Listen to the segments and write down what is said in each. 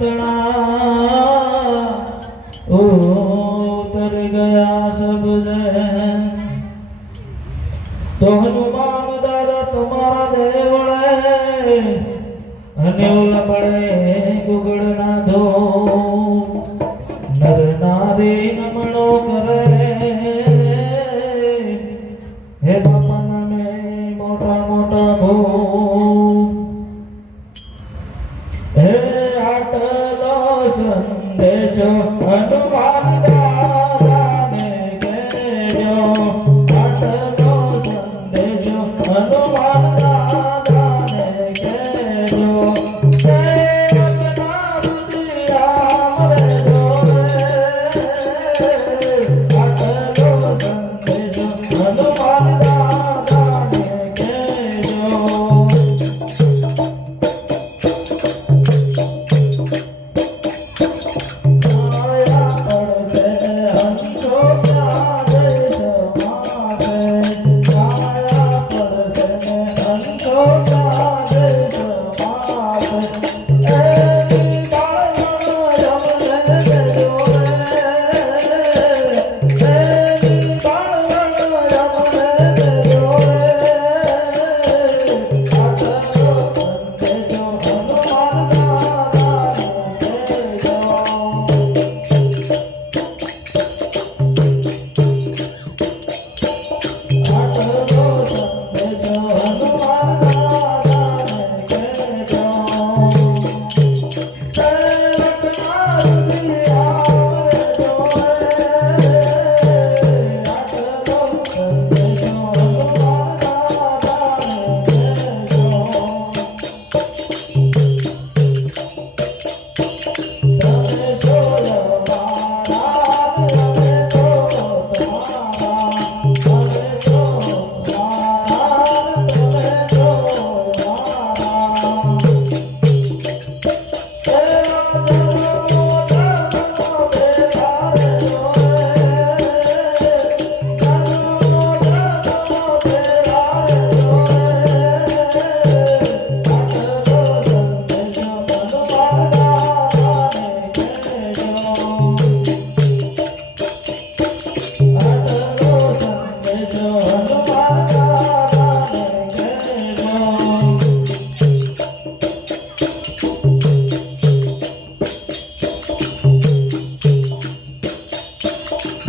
इतना उतर गया सब जैन तो हनुमान दादा तुम्हारा देवड़े अनेवल पड़े गुगड़ ना दो नर नारी नमणो करे हे बापन में मोटा मोटा भो हे आटलो संदेशो हनुमान दादा ने कहो आटलो संदेशो हनुमान दादा ने कहो अपना रुदिया मरे जोरे आटलो संदेशो हनुमान दादा ने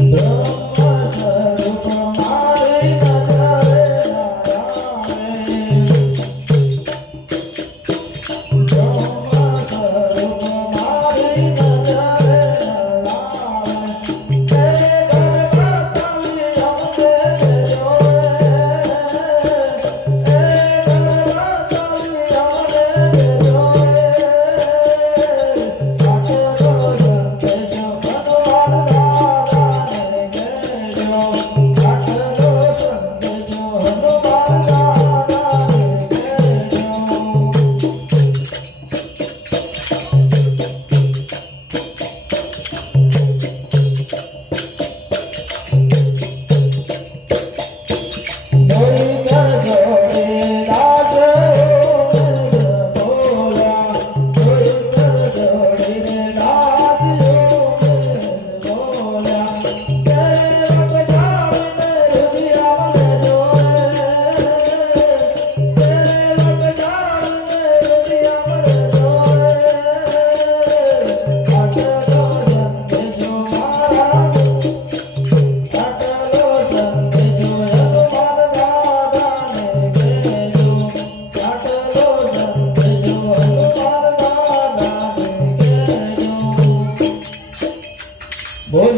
कहो